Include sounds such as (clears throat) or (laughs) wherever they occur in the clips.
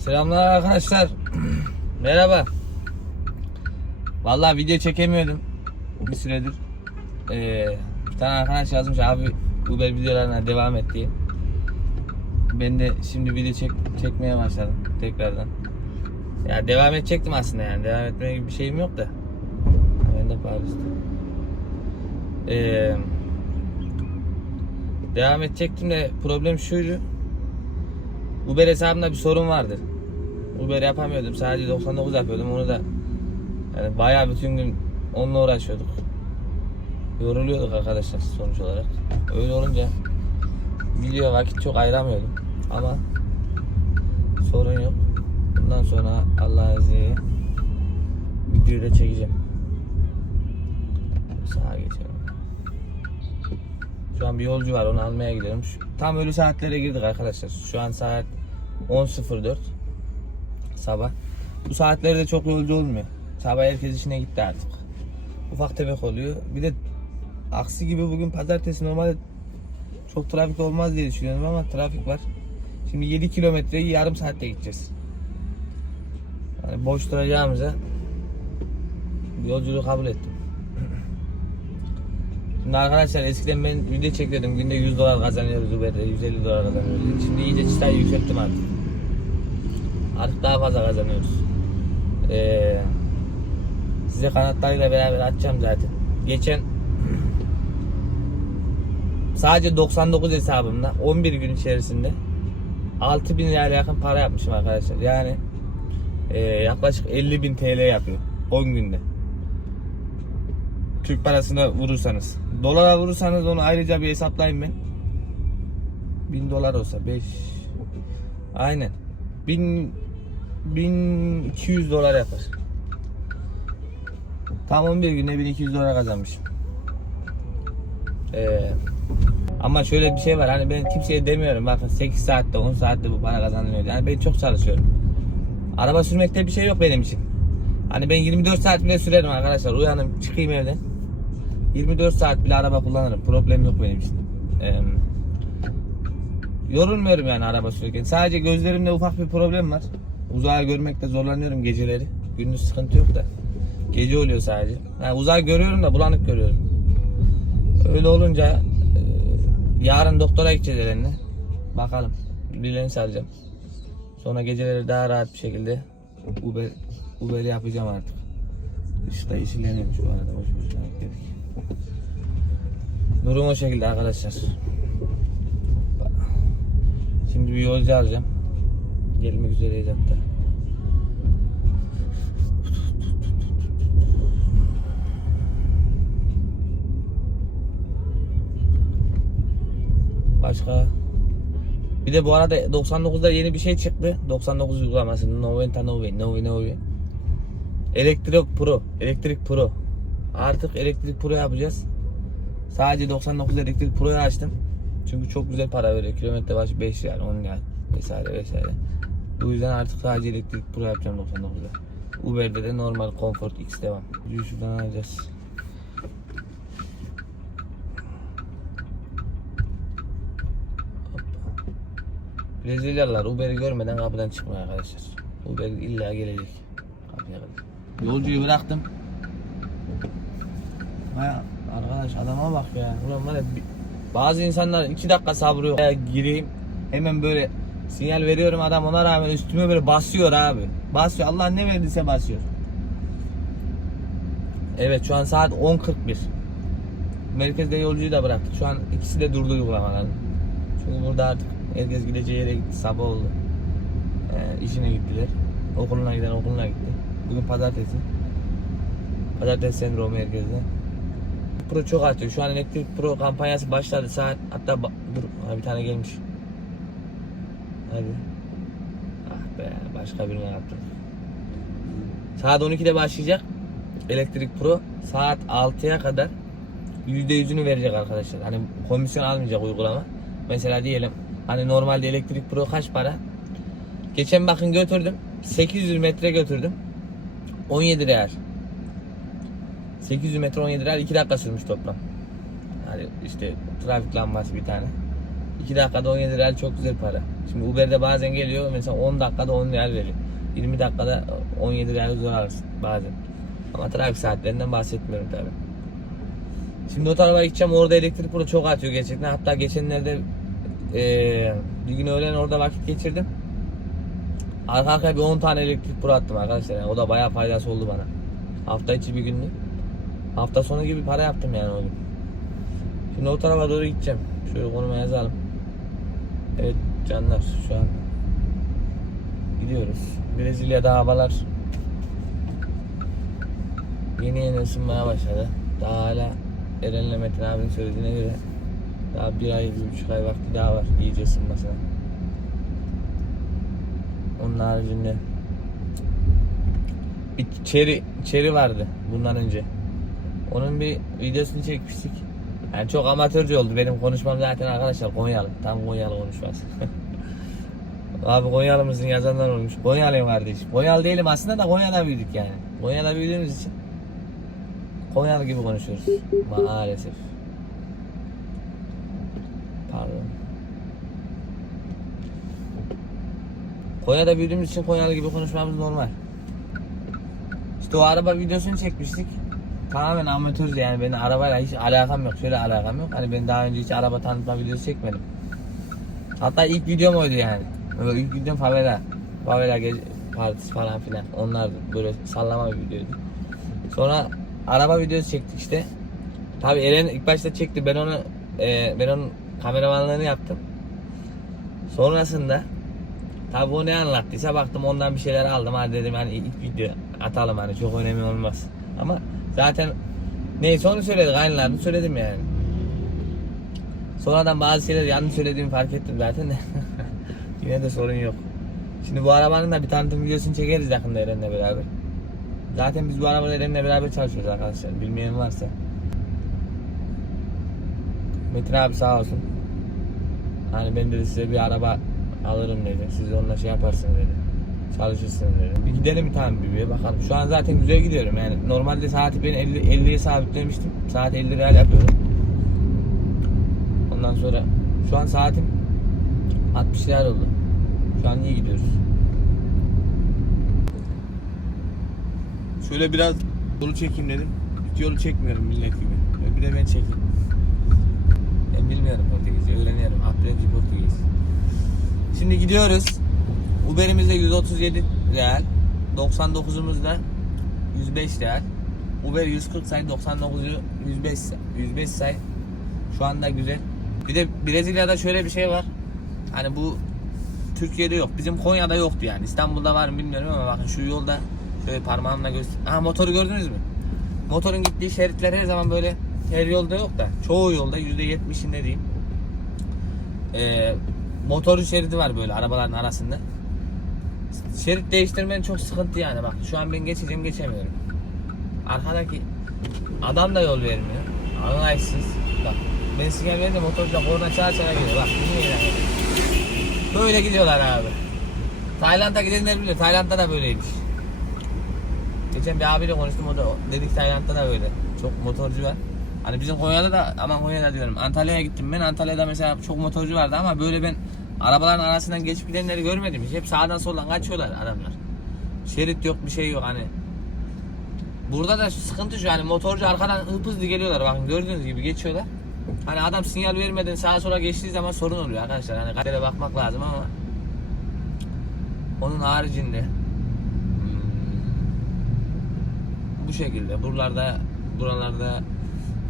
Selamlar arkadaşlar. (clears throat) Merhaba. Vallahi video çekemiyordum bir süredir. Ee, bir tane arkadaş yazmış abi Uber videolarına devam et diye. Ben de şimdi video çek, çekmeye başladım tekrardan. Ya devam edecektim aslında yani devam etmeye gibi bir şeyim yok da. Ben de Paris'te. Ee, devam edecektim de problem şuydu. Uber hesabımda bir sorun vardı. Uber yapamıyordum. Sadece 99 yapıyordum. Onu da yani bayağı bütün gün onunla uğraşıyorduk. Yoruluyorduk arkadaşlar sonuç olarak. Öyle olunca video vakit çok ayıramıyordum. Ama sorun yok. Bundan sonra Allah'ın izniyle videoyu da çekeceğim. Sağa geçelim. Şu an bir yolcu var onu almaya gidiyorum. Şu- Tam ölü saatlere girdik arkadaşlar. Şu an saat 10.04 sabah. Bu saatlerde çok yolcu olmuyor. Sabah herkes işine gitti artık. Ufak tefek oluyor. Bir de aksi gibi bugün pazartesi normalde çok trafik olmaz diye düşünüyorum ama trafik var. Şimdi 7 kilometreyi yarım saatte gideceğiz. Yani boş duracağımıza yolculuğu kabul ettim. Şimdi arkadaşlar eskiden ben video çekiyordum. Günde 100 dolar kazanıyoruz Uber'de. 150 dolar kazanıyoruz. Şimdi iyice çıtayı yükselttim artık. Artık daha fazla kazanıyoruz. Ee, size kanatlarıyla beraber atacağım zaten. Geçen sadece 99 hesabımda 11 gün içerisinde 6000 liraya yakın para yapmışım arkadaşlar. Yani ee, yaklaşık 50 bin TL yapıyor 10 günde. Türk parasına vurursanız. Dolara vurursanız onu ayrıca bir hesaplayın ben. 1000 dolar olsa 5 Aynen. 1000 1200 dolar yapar. Tam 11 günde 1200 dolar kazanmışım. Ee, ama şöyle bir şey var hani ben kimseye demiyorum bakın 8 saatte 10 saatte bu para kazanılıyor. Yani ben çok çalışıyorum. Araba sürmekte bir şey yok benim için. Hani ben 24 saat bile sürerim arkadaşlar. Uyanım çıkayım evden. 24 saat bile araba kullanırım. Problem yok benim için. Ee, yorulmuyorum yani araba sürerken. Sadece gözlerimde ufak bir problem var. Uzağı görmekte zorlanıyorum geceleri. Gündüz sıkıntı yok da. Gece oluyor sadece. Yani uzağı görüyorum da bulanık görüyorum. Öyle olunca e, yarın doktora gideceğiz Eren'le. Bakalım. Birilerini saracağım. Sonra geceleri daha rahat bir şekilde Uber, Uber yapacağım artık. Işıkta yeşilleniyormuş bu arada. Boş boşuna. Durum o şekilde arkadaşlar. Şimdi bir yolcu alacağım. Gelmek üzereyiz hatta. Başka? Bir de bu arada 99'da yeni bir şey çıktı. 99 uygulaması. Noventa Novi, Novi Novi. Elektrik Pro, Elektrik Pro. Artık Elektrik Pro yapacağız. Sadece 99 Elektrik Pro'yu açtım. Çünkü çok güzel para veriyor. Kilometre başı 5 lira, 10 lira vesaire vesaire. Bu yüzden artık sadece Elektrik Pro yapacağım 99'da. Uber'de de normal Comfort X devam. Şuradan alacağız. Brezilyalılar Uber'i görmeden kapıdan çıkmıyor arkadaşlar. Uber illa gelecek. Kapıya. Yolcuyu bıraktım. Baya arkadaş adama bak ya. Ulan var ya, bazı insanlar iki dakika sabrı. Ya gireyim hemen böyle sinyal veriyorum adam ona rağmen üstüme böyle basıyor abi. Basıyor Allah ne verdiyse basıyor. Evet şu an saat 10.41. Merkezde yolcuyu da bıraktık. Şu an ikisi de durdu uygulamaların. Çünkü burada artık herkes gideceği yere gitti. Sabah oldu. Ee, işine gittiler. Okuluna giden okuluna gitti. Bugün pazartesi. Pazartesi sendromu herkeste. Pro çok artıyor. Şu an elektrik pro kampanyası başladı. Saat hatta dur bir tane gelmiş. Hadi. Ah be başka birine yaptım. Saat 12'de başlayacak. Elektrik Pro saat 6'ya kadar %100'ünü verecek arkadaşlar. Hani komisyon almayacak uygulama. Mesela diyelim hani normalde Elektrik Pro kaç para? Geçen bakın götürdüm. 800 metre götürdüm. 17 real. 800 metre 17 lira 2 dakika sürmüş toplam. Yani işte trafik lambası bir tane. 2 dakikada 17 real çok güzel para. Şimdi Uber'de bazen geliyor mesela 10 dakikada 10 real veriyor. 20 dakikada 17 real zor alırsın bazen. Ama trafik saatlerinden bahsetmiyorum tabi. Şimdi o tarafa gideceğim orada elektrik burada çok atıyor gerçekten. Hatta geçenlerde eee bir gün öğlen orada vakit geçirdim. Arka arkaya bir 10 tane elektrik puro attım arkadaşlar. Yani o da bayağı faydası oldu bana. Hafta içi bir günlük. Hafta sonu gibi para yaptım yani o gün. Şimdi o tarafa doğru gideceğim. Şöyle konuma yazalım. Evet canlar şu an gidiyoruz. Brezilya'da havalar yeni yeni ısınmaya başladı. Daha hala Eren'le Metin abinin söylediğine göre daha bir ay, bir buçuk ay vakti daha var iyice ısınmasına. Onun haricinde bir çeri, çeri vardı bundan önce. Onun bir videosunu çekmiştik. Yani çok amatörce oldu. Benim konuşmam zaten arkadaşlar Konyalı. Tam Konyalı konuşması. (laughs) Abi Konyalı mısın yazanlar olmuş. Konyalıyım kardeşim. Konyalı değilim aslında da Konya'da büyüdük yani. Konya'da büyüdüğümüz için Konyalı gibi konuşuyoruz. Maalesef. Pardon. Konya'da büyüdüğümüz için Konyalı gibi konuşmamız normal. İşte o araba videosunu çekmiştik. Tamamen amatörce yani benim arabayla hiç alakam yok. Şöyle alakam yok. Hani ben daha önce hiç araba tanıtma videosu çekmedim. Hatta ilk videom oydu yani. Böyle ilk videom favela. Favela gece partisi falan filan. Onlar böyle sallama bir videoydu. Sonra araba videosu çektik işte. Tabi Eren ilk başta çekti. Ben onu e, ben onun kameramanlığını yaptım. Sonrasında tabi o ne anlattıysa baktım ondan bir şeyler aldım. Hadi dedim hani ilk video atalım hani çok önemli olmaz. Ama zaten neyse onu söyledik aynılarını söyledim yani. Sonradan bazı şeyleri yanlış söylediğimi fark ettim zaten de. (laughs) Yine de sorun yok. Şimdi bu arabanın da bir tanıtım videosunu çekeriz yakında Eren'le beraber. Zaten biz bu arabada Eren'le beraber çalışıyoruz arkadaşlar. Bilmeyen varsa. Metin abi sağ olsun. Hani ben dedi size bir araba alırım dedi. Siz onunla şey yaparsınız dedi. Çalışırsınız dedi. Bir gidelim bir tane bir bakalım. Şu an zaten güzel gidiyorum yani. Normalde saati ben 50, 50'ye sabitlemiştim. Saat 50 real yapıyorum. Ondan sonra şu an saatim 60 real oldu. Şu an iyi gidiyoruz. Şöyle biraz yolu çekeyim dedim. Hiç yolu çekmiyorum millet gibi. Bir de ben çekeyim. Ben bilmiyorum Portekizce. Öğreniyorum. Aprenci Portekiz. Şimdi gidiyoruz. Uber'imizde 137 real. 99'umuzda 105 real. Uber 140 say 99'u 105 say. 105 say. Şu anda güzel. Bir de Brezilya'da şöyle bir şey var. Hani bu Türkiye'de yok. Bizim Konya'da yoktu yani. İstanbul'da var mı bilmiyorum ama bakın şu yolda şöyle parmağımla göster. Aha motoru gördünüz mü? Motorun gittiği şeritler her zaman böyle her yolda yok da çoğu yolda %70'inde diyeyim. Ee, motorun şeridi var böyle arabaların arasında. Şerit değiştirmen çok sıkıntı yani bak şu an ben geçeceğim geçemiyorum. Arkadaki adam da yol vermiyor. Anlaysız. Bak ben sinyal verince motorcu korna çağa çağa gidiyor. Bak. Böyle gidiyorlar abi. Tayland'a gidenler bilir. Tayland'da da böyleymiş. Geçen bir abiyle konuştum o da dedik Tayland'da da böyle. Çok motorcu var. Hani bizim Konya'da da aman Konya'da diyorum. Antalya'ya gittim ben. Antalya'da mesela çok motorcu vardı ama böyle ben arabaların arasından geçip gidenleri görmedim. hiç. Hep sağdan soldan kaçıyorlar adamlar. Şerit yok bir şey yok hani. Burada da sıkıntı şu hani motorcu arkadan hıp hızlı geliyorlar bakın gördüğünüz gibi geçiyorlar. Hani adam sinyal vermeden sağa sola geçtiği zaman sorun oluyor arkadaşlar. Hani kadere bakmak lazım ama onun haricinde hmm, bu şekilde buralarda buralarda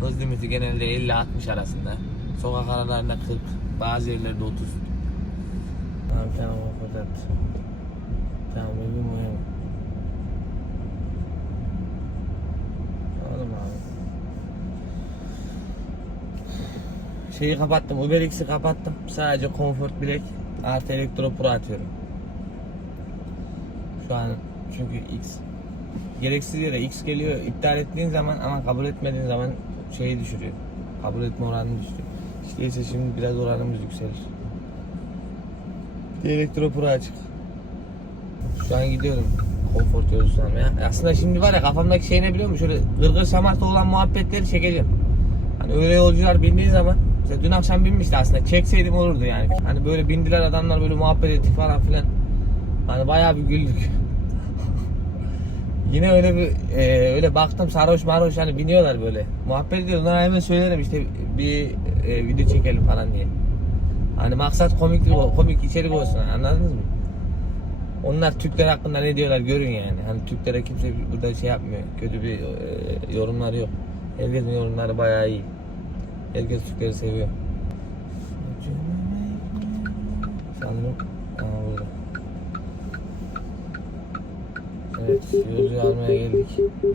hız limiti genelde 50-60 arasında. Sokak aralarında 40, bazı yerlerde 30. O kadar. Tamam uygun uygun. Oğlum abi. Şeyi kapattım, Uber X'i kapattım. Sadece Comfort Black artı Elektro Pro atıyorum. Şu an çünkü X gereksiz yere X geliyor iptal ettiğin zaman ama kabul etmediğin zaman şeyi düşürüyor. Kabul etme oranını düşürüyor. İşte şimdi biraz oranımız yükselir. Bir Elektro Pro açık. Şu an gidiyorum konfor yolculuğuna almaya. Aslında şimdi var ya kafamdaki şey ne biliyor musun? Şöyle gırgır şamarta olan muhabbetleri çekeceğim. Hani öyle yolcular bindiği zaman Mesela dün akşam binmişti aslında. Çekseydim olurdu yani. Hani böyle bindiler adamlar böyle muhabbet ettik falan filan. Hani bayağı bir güldük. (laughs) Yine öyle bir e, öyle baktım sarhoş marhoş hani biniyorlar böyle. Muhabbet ediyorlar. Hemen söylerim işte bir e, video çekelim falan diye. Hani maksat komik komik içerik olsun anladınız mı? Onlar Türkler hakkında ne diyorlar görün yani. Hani Türklere kimse burada şey yapmıyor. Kötü bir e, yorumları yok. Herkesin yorumları bayağı iyi. Herkes Türkleri seviyor. Sanırım Aa, burada. Evet, yolcu almaya geldik.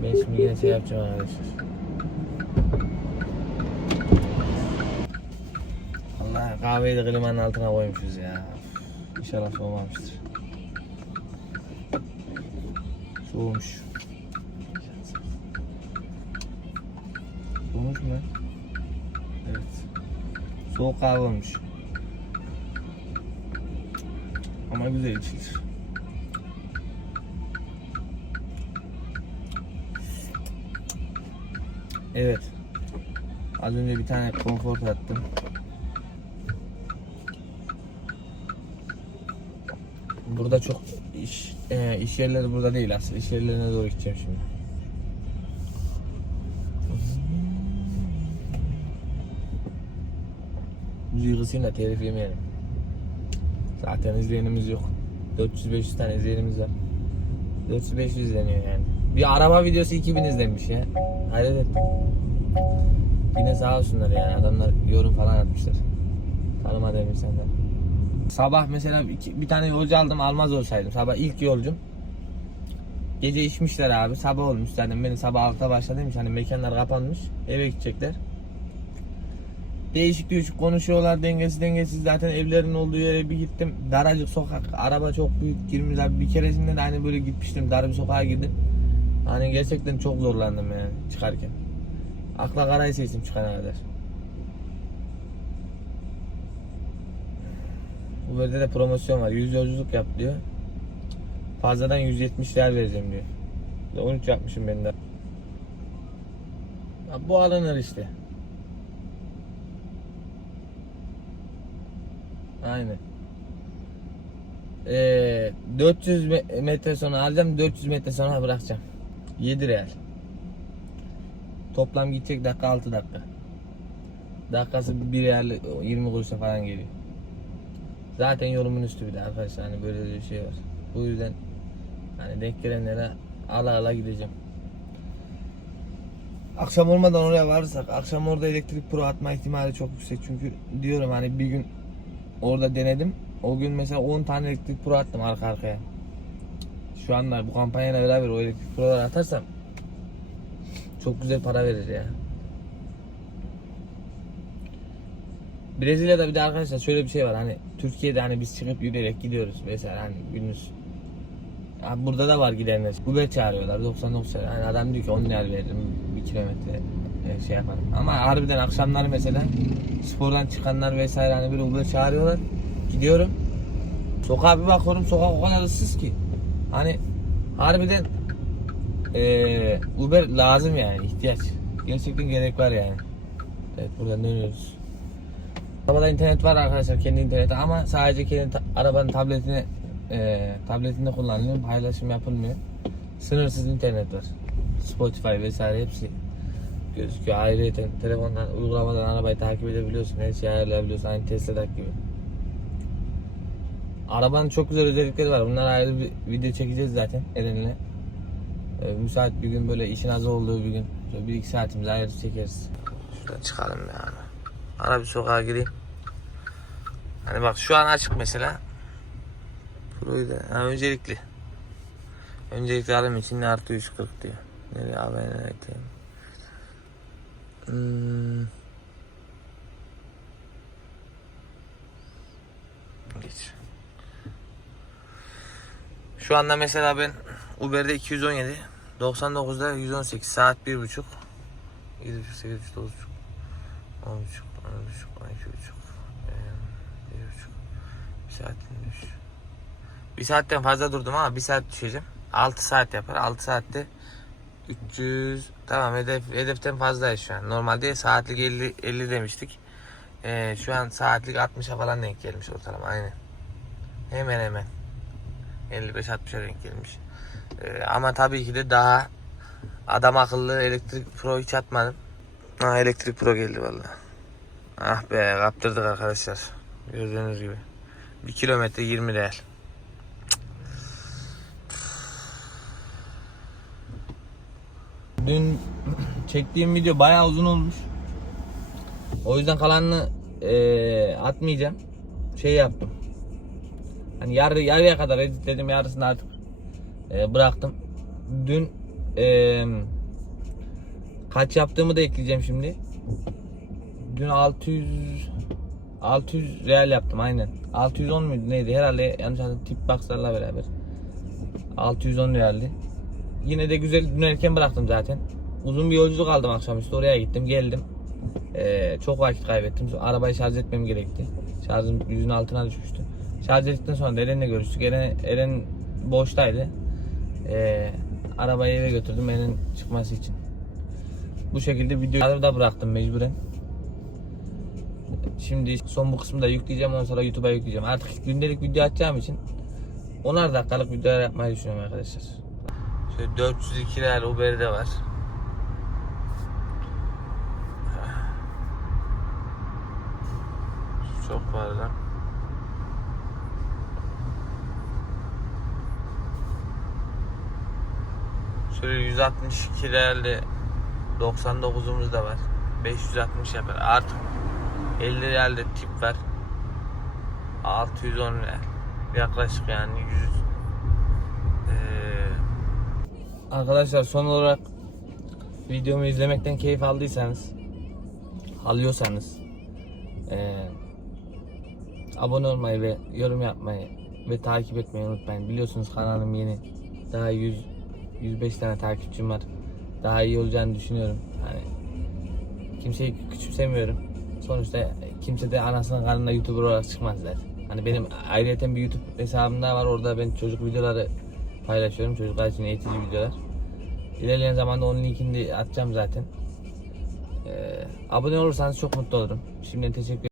Ben şimdi yine şey yapacağım arkadaşlar. Kahveyi de klimanın altına koymuşuz ya. İnşallah soğumamıştır. Soğumuş. Soğumuş mu? Evet. Soğuk kahve olmuş. Ama güzel içilir. Evet. Az önce bir tane konfor attım. Burada çok iş e, iş yerleri burada değil aslında. İş yerlerine doğru gideceğim şimdi. Müziği kısayım da telif yemeyelim. Zaten izleyenimiz yok. 400-500 tane izleyenimiz var. 400-500 izleniyor yani. Bir araba videosu 2000 izlenmiş ya. Hayret ettim. Yine sağ olsunlar yani adamlar yorum falan atmışlar. Tanımadığım insanlar. Sabah mesela iki, bir tane yolcu aldım almaz olsaydım. Sabah ilk yolcum. Gece içmişler abi. Sabah olmuş zaten. Benim sabah 6'da başladıymış. Hani mekanlar kapanmış. Eve gidecekler. Değişik değişik konuşuyorlar. Dengesiz dengesiz. Zaten evlerin olduğu yere bir gittim. Daracık sokak. Araba çok büyük girmiş abi. Bir keresinde de hani böyle gitmiştim. Dar bir sokağa girdim. Hani gerçekten çok zorlandım yani çıkarken. Akla karayı seçtim çıkana kadar. Uber'de de promosyon var. 100 yolculuk yap diyor. Fazladan 170 lira vereceğim diyor. Bir de 13 yapmışım ben de. Ya bu alınır işte. Aynen. Ee, 400 me- metre sonra alacağım 400 metre sonra bırakacağım. 7 real. Toplam gidecek dakika 6 dakika. Dakikası 1 real 20 kuruşa falan geliyor. Zaten yorumun üstü bir de arkadaşlar hani böyle bir şey var. Bu yüzden hani denk gelenlere ala ala gideceğim. Akşam olmadan oraya varırsak akşam orada elektrik pro atma ihtimali çok yüksek çünkü diyorum hani bir gün orada denedim. O gün mesela 10 tane elektrik pro attım arka arkaya. Şu anda bu kampanyayla beraber o elektrik proları atarsam çok güzel para verir ya. Brezilya'da bir de arkadaşlar şöyle bir şey var hani Türkiye'de hani biz çıkıp yürüyerek gidiyoruz mesela hani gündüz. Ya burada da var gidenler. Uber çağırıyorlar 99 lira. Hani adam diyor ki 10 lira veririm bir kilometre e, şey yaparım. Ama harbiden akşamlar mesela spordan çıkanlar vesaire hani böyle Uber çağırıyorlar. Gidiyorum. Sokağa bir bakıyorum sokak o kadar ıssız ki. Hani harbiden e, Uber lazım yani ihtiyaç. Gerçekten gerek var yani. Evet buradan dönüyoruz. Arabada internet var arkadaşlar kendi interneti ama sadece kendi ta- arabanın tabletini e, tabletinde kullanılıyor. Paylaşım yapılmıyor. Sınırsız internet var. Spotify vesaire hepsi gözüküyor. Ayrıca telefondan uygulamadan arabayı takip edebiliyorsun. Her şeyi ayarlayabiliyorsun. Aynı Tesla'daki gibi. Arabanın çok güzel özellikleri var. Bunlar ayrı bir video çekeceğiz zaten Eren'le. E, müsait bir gün böyle işin az olduğu bir gün. Şöyle bir iki saatimizi ayrı çekeriz. Şuradan çıkalım yani. Ara bir sokağa gireyim. Hani bak şu an açık mesela. Pro'yu da ha, öncelikli. Öncelikli alım için artı 140 diyor. Nereye abone edeyim. Hmm. Geç. Şu anda mesela ben Uber'de 217, 99'da 118 saat 1.5 7.5 8.5 9.5 10.5 12.5 12.5 bir saat inmiş. Bir saatten fazla durdum ama bir saat düşeceğim. 6 saat yapar. 6 saatte 300 tamam hedef hedeften fazlayız şu an. Normalde saatlik 50 50 demiştik. Ee, şu an saatlik 60'a falan denk gelmiş ortalama aynen. Hemen hemen. 55-60'a denk gelmiş. Ee, ama tabii ki de daha adam akıllı elektrik pro hiç atmadım. Ha elektrik pro geldi vallahi. Ah be kaptırdık arkadaşlar. Gördüğünüz gibi. 1 kilometre 20 değer. Dün çektiğim video bayağı uzun olmuş. O yüzden kalanını eee, atmayacağım. Şey yaptım. Hani yarı yarıya kadar editledim yarısını artık eee, bıraktım. Dün eee, kaç yaptığımı da ekleyeceğim şimdi. Dün 600 600 real yaptım aynen. 610 muydu neydi herhalde yanlış hatırlamıyorum tip boxlarla beraber. 610 realdi. Yine de güzel dün erken bıraktım zaten. Uzun bir yolculuk aldım akşamüstü oraya gittim geldim. Ee, çok vakit kaybettim. Arabayı şarj etmem gerekti. Şarjım yüzün altına düşmüştü. Şarj ettikten sonra Eren'le görüştük. Eren, Eren boştaydı. Ee, arabayı eve götürdüm Eren çıkması için. Bu şekilde videoyu da bıraktım mecburen. Şimdi son bu kısmı yükleyeceğim ondan sonra YouTube'a yükleyeceğim. Artık gündelik video atacağım için 10'ar dakikalık videolar yapmayı düşünüyorum arkadaşlar. Şöyle 402 lira Uber'de var. Çok fazla. Şöyle 162 lirayla 99'umuz da var. 560 yapar. Artık 50 lirayla tip var. 610 lira. Yaklaşık yani 100 ee, Arkadaşlar son olarak videomu izlemekten keyif aldıysanız alıyorsanız ee, abone olmayı ve yorum yapmayı ve takip etmeyi unutmayın. Biliyorsunuz kanalım yeni. Daha 100 105 tane takipçim var. Daha iyi olacağını düşünüyorum. Hani kimseyi küçümsemiyorum. Sonuçta kimse de anasının karnında YouTuber olarak çıkmaz zaten. Hani benim ayrıca bir YouTube hesabım daha var. Orada ben çocuk videoları paylaşıyorum. Çocuklar için eğitici videolar. İlerleyen zamanda onun linkini de atacağım zaten. Ee, abone olursanız çok mutlu olurum. Şimdiden teşekkür